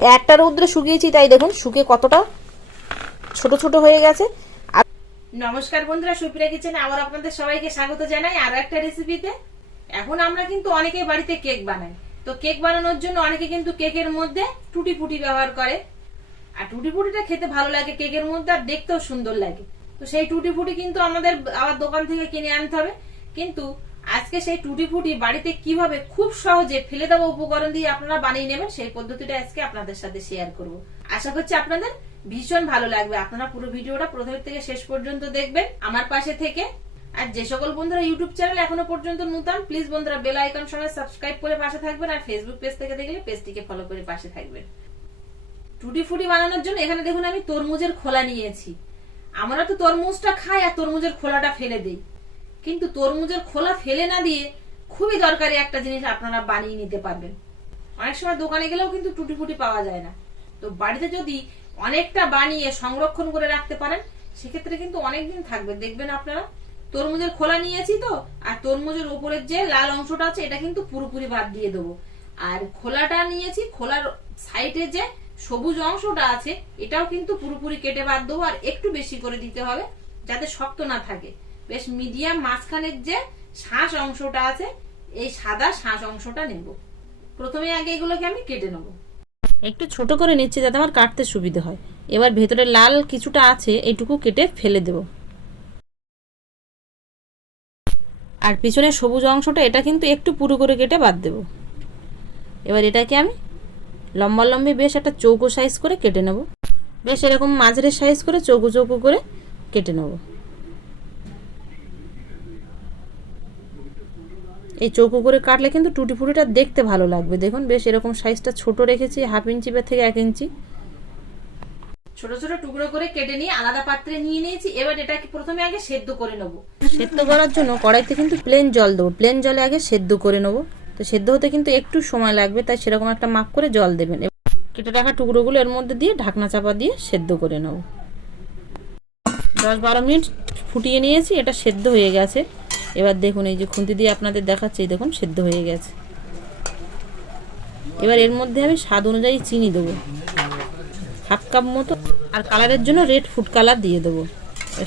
একটা রৌদ্রে শুকিয়েছি, তাই দেখুন শুকিয়ে কতটা ছোট ছোট হয়ে গেছে। নমস্কার বন্ধুরা, সুপ্রিয়া কিচেনে আবার আপনাদের সবাইকে স্বাগত জানাই আরো একটা রেসিপিতে। এখন আমরা কিন্তু অনেকে বাড়িতে কেক বানাই, তো কেক বানানোর জন্য অনেকে কিন্তু কেকের মধ্যে টুটি ফুটি ব্যবহার করে। আর টুটি ফুটিটা খেতে ভালো লাগে কেকের মধ্যে, আর দেখতেও সুন্দর লাগে। তো সেই টুটি ফুটি কিন্তু আমাদের আবার দোকান থেকে কিনে আনতে হবে। কিন্তু আজকে সেই টুটি ফুটি বাড়িতে কিভাবে খুব সহজে ফেলে দেওয়া উপকরণ দিয়ে আপনারা বানিয়ে নেবেন, সেই পদ্ধতিটা আজকে আপনাদের সাথে শেয়ার করব। আশা করছি আপনাদের ভীষণ ভালো লাগবে। আপনারা পুরো ভিডিওটা প্রথম থেকে শেষ পর্যন্ত দেখবেন আমার পাশে থেকে। আর যে সকল বন্ধুরা ইউটিউব চ্যানেল এখনো পর্যন্ত নতুন, প্লিজ বন্ধুরা বেল আইকন সঙ্গে সাবস্ক্রাইব করে পাশে থাকবেন। আর ফেসবুক পেজ থেকে দেখলে পেজটিকে ফলো করে পাশে থাকবেন। টুটি ফুটি বানানোর জন্য এখানে দেখুন আমি তরমুজের খোলা নিয়েছি। আমরা তো তরমুজটা খাই আর তরমুজের খোলাটা ফেলে দিই, কিন্তু তরমুজের খোলা ফেলে না দিয়ে খুবই দরকারি একটা জিনিস আপনারা বানিয়ে নিতে পারবেন। অনেক সময় দোকানে গেলেও কিন্তু টুটি ফুটি পাওয়া যায় না। তো বাড়িতে যদি অনেকটা বানিয়ে সংরক্ষণ করে রাখতে পারেন, সেক্ষেত্রে কিন্তু অনেকদিন থাকবে। দেখবেন আপনারা তরমুজের খোলা নিয়েছি তো, আর তরমুজের উপরের যে লাল অংশটা আছে এটা কিন্তু পুরোপুরি বাদ দিয়ে দেবো। আর খোলাটা নিয়েছি, খোলার সাইডে যে সবুজ অংশটা আছে এটাও কিন্তু পুরোপুরি কেটে বাদ দেবো। আর একটু বেশি করে দিতে হবে যাতে শক্ত না থাকে, বেশ মিডিয়াম মাঝখানের যে শাঁস অংশটা আছে এই সাদা শাঁস অংশটা নেব। প্রথমে আগে এগুলোকে আমি কেটে নেব, একটু ছোট করে নিচ্ছি যাতে আমার কাটতে সুবিধা হয়। এবার ভেতরে লাল কিছুটা আছে এইটুকু কেটে ফেলে দেব। আর পিছনের সবুজ অংশটা এটা কিন্তু একটু পুরো করে কেটে বাদ দেব। এবার এটাকে আমি লম্বা লম্বি বেশ একটা চৌকো সাইজ করে কেটে নেব। বেশ এরকম মাঝারি সাইজ করে চৌকো চৌকো করে কেটে নেব। এই চৌকো করে কাটলে কিন্তু টুটি ফুটিটা দেখতে ভালো লাগবে। দেখুন বেশ এরকম সাইজটা ছোট রেখেছি, 1/2 ইঞ্চি থেকে 1 ইঞ্চি। ছোট ছোট টুকরো করে কেটে নিয়ে আলাদা পাত্রে নিয়ে নিয়েছি। এবার এটাকে প্রথমে আগে সেদ্ধ করে নেব। সেদ্ধ করার জন্য কড়াইতে কিন্তু প্লেন জল দেবো। প্লেন জলে আগে সেদ্ধ করে নেব। তো সেদ্ধ হতে কিন্তু একটু সময় লাগবে, তাই সেরকম একটা মাপ করে জল দেবেন। কেটে রাখা টুকরোগুলো এর মধ্যে দিয়ে ঢাকনা চাপা দিয়ে সেদ্ধ করে নেব। 10-12 মিনিট ফুটিয়ে নিয়েছি, এটা সেদ্ধ হয়ে গেছে। এবার দেখুন এই যে খুন্তি দিয়ে আপনাদের দেখাচ্ছি, দেখুন সেদ্ধ হয়ে গেছে। এবার এর মধ্যে আমি স্বাদ অনুযায়ী চিনি দেবো, 1/2 কাপ মতো। আর কালারের জন্য রেড ফুড কালার দিয়ে দেবো।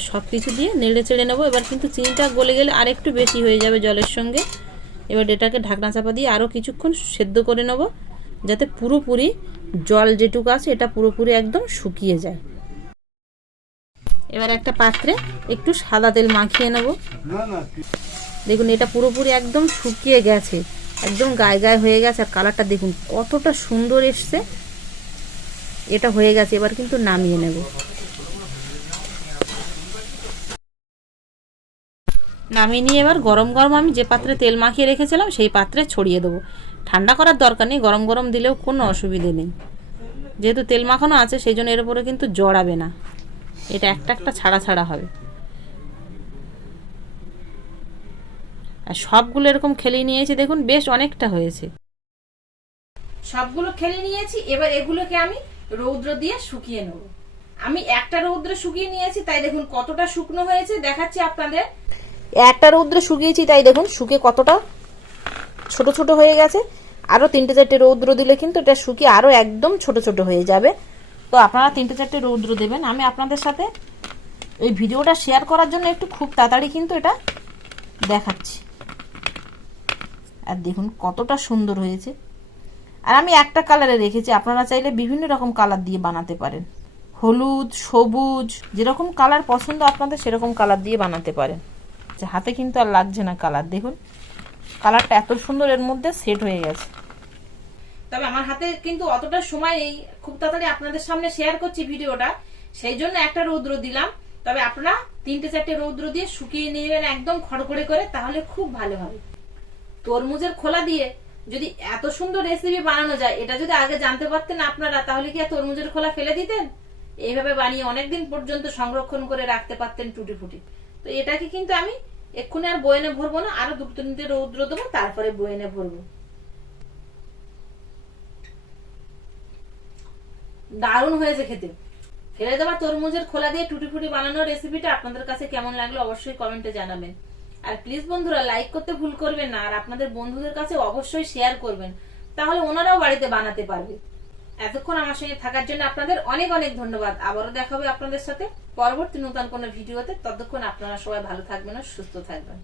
সব কিছু দিয়ে নেড়ে চেড়ে নেবো। এবার কিন্তু চিনিটা গলে গেলে আর একটু বেশি হয়ে যাবে জলের সঙ্গে। এবার এটাকে ঢাকনা চাপা দিয়ে আরও কিছুক্ষণ সেদ্ধ করে নেব, যাতে পুরোপুরি জল যেটুকু আছে এটা পুরোপুরি একদম শুকিয়ে যায়। এবার একটা পাত্রে একটু সাদা তেল মাখিয়ে নেব। দেখুন এটা পুরোপুরি একদম শুকিয়ে গেছে, একদম গায়ে গায়ে হয়ে গেছে। আর কালারটা দেখুন কতটা সুন্দর এসছে। এটা হয়ে গেছে, এবার কিন্তু নামিয়ে নেব। নামিয়ে নিয়ে এবার গরম গরম আমি যে পাত্রে তেল মাখিয়ে রেখেছিলাম সেই পাত্রে ছড়িয়ে দেবো। ঠান্ডা করার দরকার নেই, গরম গরম দিলেও কোনো অসুবিধে নেই। যেহেতু তেল মাখানো আছে সেই জন্য এর উপরে কিন্তু জড়াবে না, এটা একটা একটা ছাড়া ছাড়া হবে। আর সবগুলো এরকম খেলিয়ে নিয়েছি, দেখুন বেশ অনেকটা হয়েছে। সবগুলো খেলে নিয়েছি। এবার এগুলোকে আমি রৌদ্র দিয়ে শুকিয়ে নেব। আমি একটা রৌদ্রে শুকিয়ে নিয়েছি, তাই দেখুন কতটা শুকনো হয়েছে দেখাচ্ছি আপনাদের। একটা রৌদ্রে শুকিয়েছি, তাই দেখুন শুকিয়ে কতটা ছোট ছোট হয়ে গেছে। আরো 3-4টে রৌদ্র দিলে কিন্তু এটা শুকিয়ে আরো একদম ছোট ছোট হয়ে যাবে। তো আপনারা 3-4টে রৌদ্র দেবেন। আমি আপনাদের সাথে এই ভিডিওটা শেয়ার করার জন্য একটু খুব তাড়াতাড়ি কিন্তু এটা দেখাচ্ছি। আর দেখুন কতটা সুন্দর হয়েছে। আর আমি একটা কালারে রেখেছি, আপনারা চাইলে বিভিন্ন রকম কালার দিয়ে বানাতে পারেন। হলুদ, সবুজ, যেরকম কালার পছন্দ আপনাদের সেরকম কালার দিয়ে বানাতে পারেন। হাতে কিন্তু আর লাগছে না কালার। দেখুন কালারটা এত সুন্দর এর মধ্যে সেট হয়ে গেছে। তবে আমার হাতে কিন্তু অতটা সময় নেই, খুব তাড়াতাড়ি আপনাদের সামনে শেয়ার করছি ভিডিওটা, সেই জন্য একটা রৌদ্র দিলাম। তবে আপনারা 3-4টে রৌদ্র দিয়ে শুকিয়ে নেবেন একদম খড়খড়ে করে, তাহলে খুব ভালো হবে। তরমুজের খোলা দিয়ে যদি এত সুন্দর রেসিপি বানানো যায়, এটা যদি আগে জানতে পারতেন আপনারা, তাহলে কি আর তরমুজের খোলা ফেলে দিতেন? এইভাবে বানিয়ে অনেকদিন পর্যন্ত সংরক্ষণ করে রাখতে পারতেন টুটি ফুটি। তো এটাকে কিন্তু আমি এক্ষুনি আর বয়েনে ভরবো না, আরো 2-3টে রৌদ্র দেবো, তারপরে বয়েনে ভরবো। দারুণ হয়েছে খেতে। ফেলে দেওয়া তরমুজের খোলা দিয়ে টুটি ফুটি বানানোর রেসিপিটা আপনাদের কাছে কেমন লাগলো অবশ্যই কমেন্টে জানাবেন। আর প্লিজ বন্ধুরা লাইক করতে ভুল করবেন না, আর আপনাদের বন্ধুদের কাছে অবশ্যই শেয়ার করবেন, তাহলে ওনারাও বাড়িতে বানাতে পারবে। এতক্ষণ আমার সঙ্গে থাকার জন্য আপনাদের অনেক অনেক ধন্যবাদ। আবারও দেখা হবে আপনাদের সাথে পরবর্তী নতুন কোনো ভিডিওতে। ততক্ষণ আপনারা সবাই ভালো থাকবেন ও সুস্থ থাকবেন।